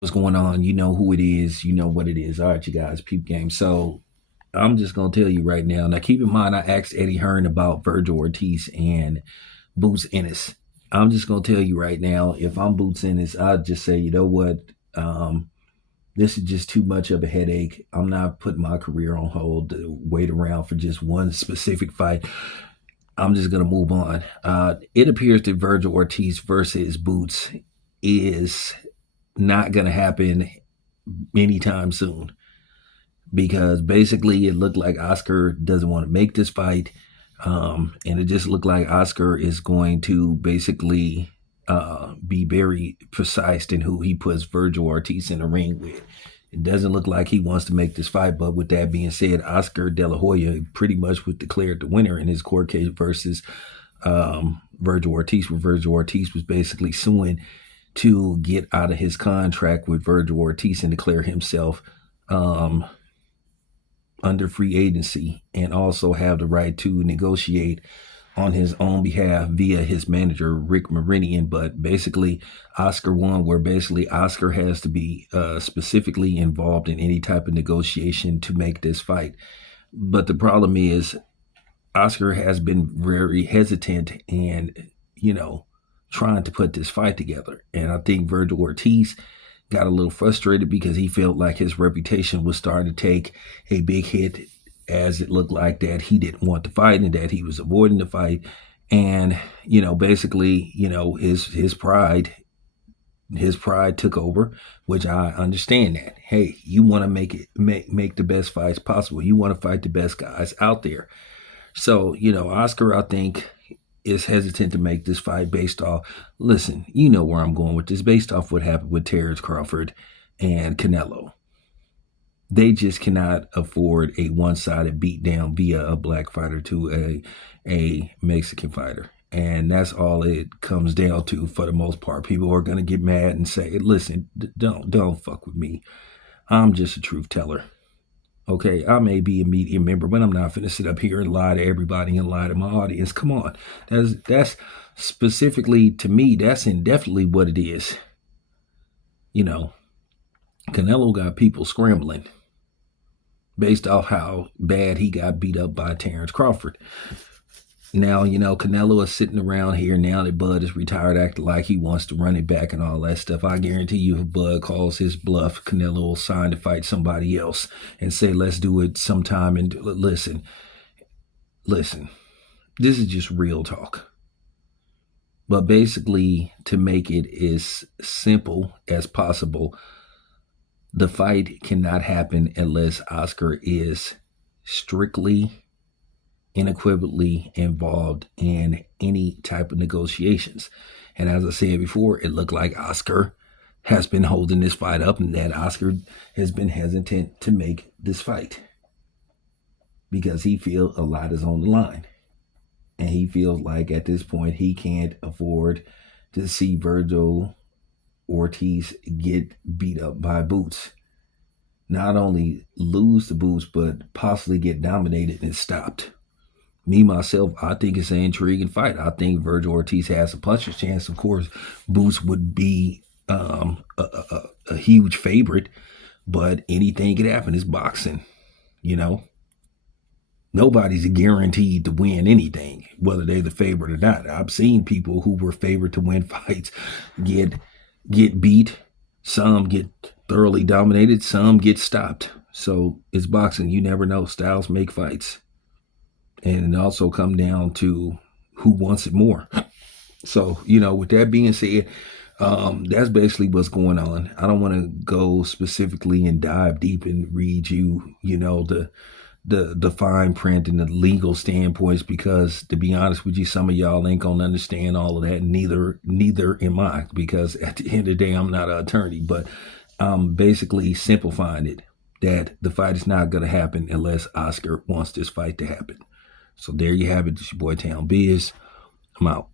What's going on? You know who it is. You know what it is. All right, you guys, peep game. So I'm just gonna tell you right now. Now, keep in mind, I asked Eddie Hearn about Virgil Ortiz and Boots Ennis. I'm just gonna tell you right now. If I'm Boots Ennis, I'd just say, you know what? Um, this is just too much of a headache. I'm not putting my career on hold to wait around for just one specific fight. I'm just gonna move on. It appears that Virgil Ortiz versus Boots is not gonna happen anytime soon because basically it looked like Oscar doesn't want to make this fight. And it just looked like Oscar is going to basically be very precise in who he puts Virgil Ortiz in the ring with. It doesn't look like he wants to make this fight, but with that being said, Oscar De La Hoya pretty much was declared the winner in his court case versus Virgil Ortiz, where Virgil Ortiz was basically suing to get out of his contract with Virgil Ortiz and declare himself um, under free agency and also have the right to negotiate on his own behalf via his manager, Rick Meridian. But basically, Oscar won, where basically Oscar has to be specifically involved in any type of negotiation to make this fight. But the problem is, Oscar has been very hesitant and, trying to put this fight together. And I think Virgil Ortiz got a little frustrated because he felt like his reputation was starting to take a big hit, as it looked like that he didn't want to fight and that he was avoiding the fight. And, basically, his pride took over, which I understand that. Hey, you want to make the best fights possible. You want to fight the best guys out there. So, Oscar, I think, is hesitant to make this fight based off, listen, you know where I'm going with this, based off what happened with Terrence Crawford and Canelo. They just cannot afford a one-sided beatdown via a black fighter to a Mexican fighter. And that's all it comes down to for the most part. People are going to get mad and say, listen, don't fuck with me. I'm just a truth teller. Okay, I may be a media member, but I'm not finna sit up here and lie to everybody and lie to my audience. Come on. That's specifically to me, that's indefinitely what it is. Canelo got people scrambling based off how bad he got beat up by Terrence Crawford. Now, Canelo is sitting around here now that Bud is retired, acting like he wants to run it back and all that stuff. I guarantee you, if Bud calls his bluff, Canelo will sign to fight somebody else and say, let's do it sometime. And listen, this is just real talk. But basically, to make it as simple as possible, the fight cannot happen unless Oscar is strictly, unequivocally involved in any type of negotiations. And as I said before, it looked like Oscar has been holding this fight up and that Oscar has been hesitant to make this fight because he feels a lot is on the line. And he feels like at this point he can't afford to see Virgil Ortiz get beat up by Boots. Not only lose the Boots, but possibly get dominated and stopped. Me, myself, I think it's an intriguing fight. I think Virgil Ortiz has a puncher's chance. Of course, Boots would be a huge favorite, but anything could happen. It's boxing, Nobody's guaranteed to win anything, whether they're the favorite or not. I've seen people who were favored to win fights get beat. Some get thoroughly dominated. Some get stopped. So it's boxing. You never know. Styles make fights. And it also come down to who wants it more. So, with that being said, that's basically what's going on. I don't want to go specifically and dive deep and read you, the fine print and the legal standpoints, because to be honest with you, some of y'all ain't gonna understand all of that. Neither am I, because at the end of the day, I'm not an attorney, but I'm basically simplifying it that the fight is not gonna happen unless Oscar wants this fight to happen. So there you have it. It's your boy Town Biz. I'm out.